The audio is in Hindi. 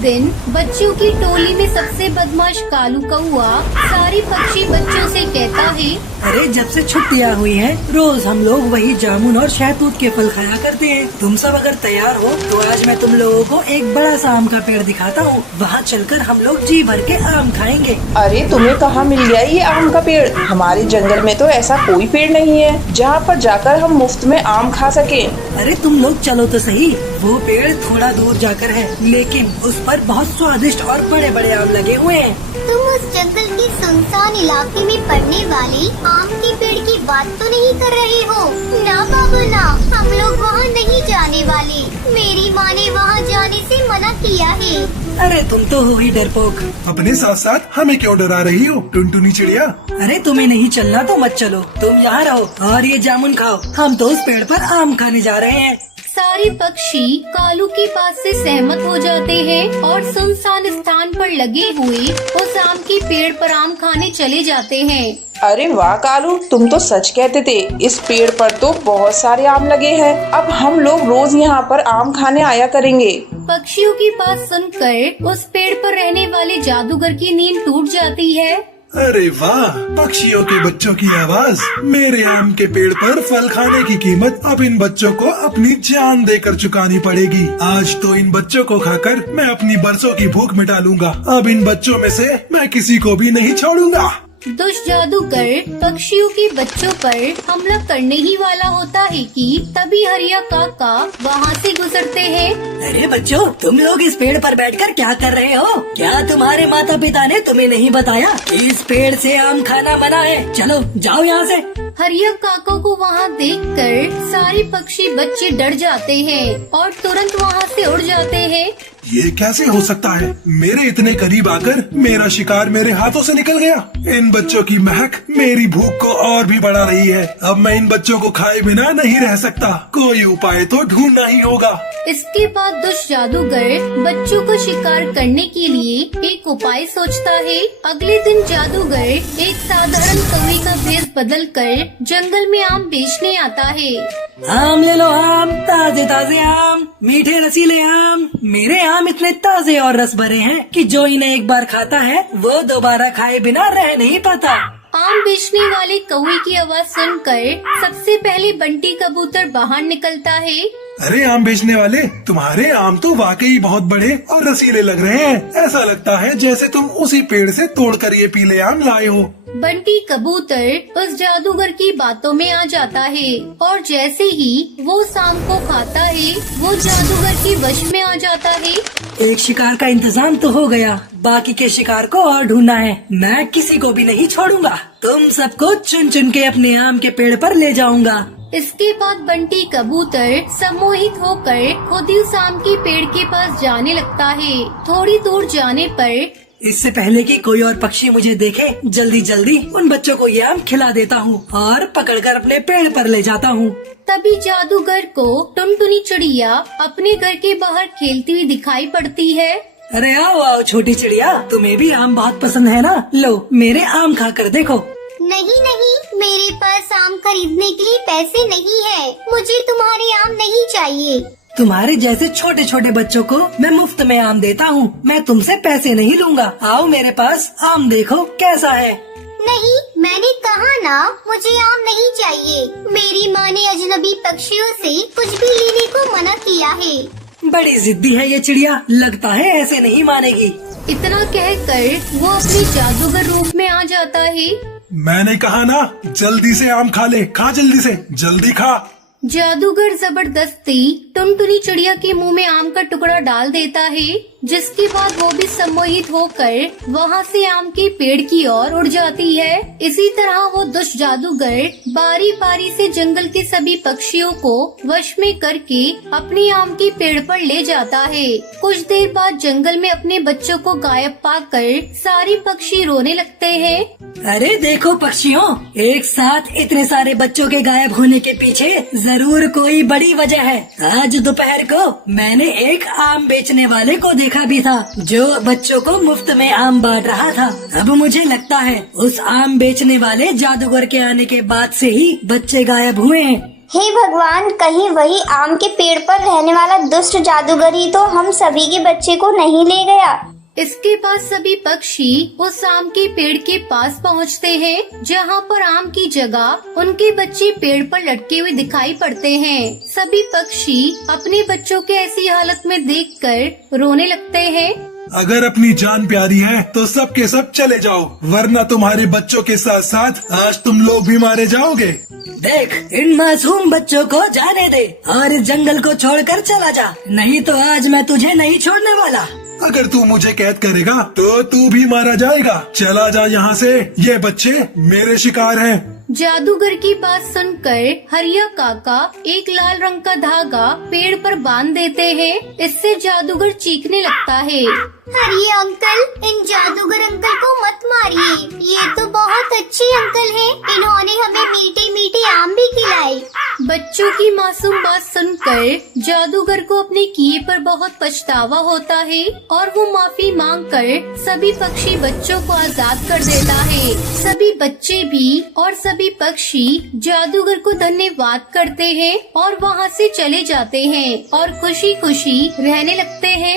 दिन बच्चों की टोली में सबसे बदमाश कालू कौआ सारे पक्षी बच्चों से कहता है, अरे जब से छुट्टियाँ हुई हैं, रोज हम लोग वही जामुन और शहतूत के फल खाया करते हैं। तुम सब अगर तैयार हो तो आज मैं तुम लोगों को एक बड़ा सा आम का पेड़ दिखाता हूँ। वहाँ चलकर हम लोग जी भर के आम खाएंगे। अरे तुम्हें कहाँ मिल गया ये आम का पेड़? हमारे जंगल में तो ऐसा कोई पेड़ नहीं है जहाँ पर जाकर हम मुफ्त में आम खा सके। अरे तुम लोग चलो तो सही, वो पेड़ थोड़ा दूर जाकर है, लेकिन उस पर बहुत स्वादिष्ट और बड़े बड़े आम लगे हुए हैं। तुम उस जंगल के सुनसान इलाके में पड़ने वाले आम के पेड़ की बात तो नहीं कर रहे हो? ना बाबू ना, हम लोग वहाँ नहीं जाने वाले। मेरी माँ ने वहाँ जाने से मना किया है। अरे तुम तो हो ही डरपोक। अपने साथ साथ हमें क्यों डरा रही हो टुनटुनी चिड़िया? अरे तुम्हें नहीं चलना तो मत चलो, तुम यहाँ रहो और ये जामुन खाओ। हम तो उस पेड़ पर आम खाने जा रहे हैं। सारे पक्षी कालू की बात से सहमत हो जाते हैं और सुनसान स्थान पर लगे हुए उस आम के पेड़ पर आम खाने चले जाते हैं। अरे वाह कालू, तुम तो सच कहते थे। इस पेड़ पर तो बहुत सारे आम लगे हैं। अब हम लोग रोज यहाँ पर आम खाने आया करेंगे। पक्षियों की बात सुनकर उस पेड़ पर रहने वाले जादूगर की नींद टूट जाती है। अरे वाह, पक्षियों के बच्चों की आवाज। मेरे आम के पेड़ पर फल खाने की कीमत अब इन बच्चों को अपनी जान देकर चुकानी पड़ेगी। आज तो इन बच्चों को खाकर मैं अपनी बरसों की भूख मिटा लूंगा। अब इन बच्चों में से मैं किसी को भी नहीं छोड़ूंगा। दुष्ट जादूगर पक्षियों के बच्चों पर हमला करने ही वाला होता है कि तभी हरिया काका वहाँ से गुजरते हैं। अरे बच्चों, तुम लोग इस पेड़ पर बैठकर क्या कर रहे हो? क्या तुम्हारे माता पिता ने तुम्हें नहीं बताया कि इस पेड़ से आम खाना मना है? चलो जाओ यहाँ से। हरिया काका को वहाँ देखकर सारे पक्षी बच्चे डर जाते हैं और तुरंत वहाँ से उड़ जाते हैं। ये कैसे हो सकता है? मेरे इतने करीब आकर मेरा शिकार मेरे हाथों से निकल गया। इन बच्चों की महक मेरी भूख को और भी बढ़ा रही है। अब मैं इन बच्चों को खाए बिना नहीं रह सकता। कोई उपाय तो ढूंढना ही होगा। इसके बाद दुष्ट जादूगर बच्चों को शिकार करने के लिए एक उपाय सोचता है। अगले दिन जादूगर एक साधारण कौवे का भेष बदलकर जंगल में आम बेचने आता है। आम ले लो आम, ताजे ताजे आम, मीठे रसीले आम। मेरे आम इतने ताजे और रस भरे हैं कि जो इन्हें एक बार खाता है वो दोबारा खाए बिना रह नहीं पाता। आम बेचने वाले कौवे की आवाज सुनकर सबसे पहले बंटी कबूतर बाहर निकलता है। अरे आम बेचने वाले, तुम्हारे आम तो वाकई बहुत बड़े और रसीले लग रहे हैं। ऐसा लगता है जैसे तुम उसी पेड़ से तोड़कर ये पीले आम लाए हो। बंटी कबूतर उस जादूगर की बातों में आ जाता है और जैसे ही वो उस आम को खाता है वो जादूगर के वश में आ जाता है। एक शिकार का इंतजाम तो हो गया, बाकी के शिकार को और ढूंढना है। मैं किसी को भी नहीं छोड़ूंगा। तुम सबको चुन चुन के अपने आम के पेड़ पर ले जाऊंगा। इसके बाद बंटी कबूतर सम्मोहित होकर खुद ही उस आम के पेड़ के पास जाने लगता है। थोड़ी दूर जाने पर इससे पहले कि कोई और पक्षी मुझे देखे, जल्दी जल्दी उन बच्चों को ये आम खिला देता हूँ और पकड़कर अपने पेड़ पर ले जाता हूँ। तभी जादूगर को टुनटुनी चिड़िया अपने घर के बाहर खेलती हुई दिखाई पड़ती है। अरे आओ आओ छोटी चिड़िया, तुम्हें भी आम बहुत पसंद है ना? लो मेरे आम खाकर देखो। नहीं नहीं, मेरे पास आम खरीदने के लिए पैसे नहीं है। मुझे तुम्हारे आम नहीं चाहिए। तुम्हारे जैसे छोटे छोटे बच्चों को मैं मुफ्त में आम देता हूँ। मैं तुमसे पैसे नहीं लूंगा। आओ मेरे पास, आम देखो कैसा है। नहीं, मैंने कहा ना, मुझे आम नहीं चाहिए। मेरी माँ ने अजनबी पक्षियों से कुछ भी लेने को मना किया है। बड़ी जिद्दी है ये चिड़िया, लगता है ऐसे नहीं मानेगी। इतना कहकर वो अपने जादूगर रूप में आ जाता है। मैंने कहा ना, जल्दी से आम खा ले। खा जल्दी से, जल्दी खा। जादूगर जबरदस्ती टुनटुनी चिड़िया के मुंह में आम का टुकड़ा डाल देता है, जिसके बाद वो भी सम्मोहित होकर वहाँ से आम के पेड़ की ओर उड़ जाती है। इसी तरह वो दुष्ट जादूगर बारी बारी से जंगल के सभी पक्षियों को वश में करके अपने आम के पेड़ पर ले जाता है। कुछ देर बाद जंगल में अपने बच्चों को गायब पाकर सारे पक्षी रोने लगते हैं। अरे देखो पक्षियों, एक साथ इतने सारे बच्चों के गायब होने के पीछे जरूर कोई बड़ी वजह है। आज दोपहर को मैंने एक आम बेचने वाले को देखा भी था, जो बच्चों को मुफ्त में आम बांट रहा था। अब मुझे लगता है उस आम बेचने वाले जादूगर के आने के बाद से ही बच्चे गायब हुए हैं। हे भगवान, कहीं वही आम के पेड़ पर रहने वाला दुष्ट जादूगर ही तो हम सभी के बच्चे को नहीं ले गया। इसके बाद सभी पक्षी उस आम के पेड़ के पास पहुंचते हैं, जहां पर आम की जगह उनके बच्चे पेड़ पर लटके हुए दिखाई पड़ते हैं। सभी पक्षी अपने बच्चों के ऐसी हालत में देखकर रोने लगते हैं। अगर अपनी जान प्यारी है तो सब के सब चले जाओ, वरना तुम्हारे बच्चों के साथ साथ आज तुम लोग भी मारे जाओगे। देख, इन मासूम बच्चों को जाने दे और इस जंगल को छोड़कर चला जा, नहीं तो आज मैं तुझे नहीं छोड़ने वाला। अगर तू मुझे कैद करेगा तो तू भी मारा जाएगा। चला जा यहाँ से, ये बच्चे मेरे शिकार हैं। जादूगर की बात सुनकर हरिया काका एक लाल रंग का धागा पेड़ पर बांध देते हैं। इससे जादूगर चीखने लगता है। अरे अंकल, इन जादूगर अंकल को मत मारिए, ये तो बहुत अच्छे अंकल हैं। इन्होंने हमें मीठे मीठे आम भी खिलाए। बच्चों की मासूम बात सुनकर जादूगर को अपने किए पर बहुत पछतावा होता है और वो माफी मांगकर सभी पक्षी बच्चों को आजाद कर देता है। सभी बच्चे भी और सभी पक्षी जादूगर को धन्यवाद करते हैं और वहाँ से चले जाते हैं और खुशी खुशी रहने लगते हैं।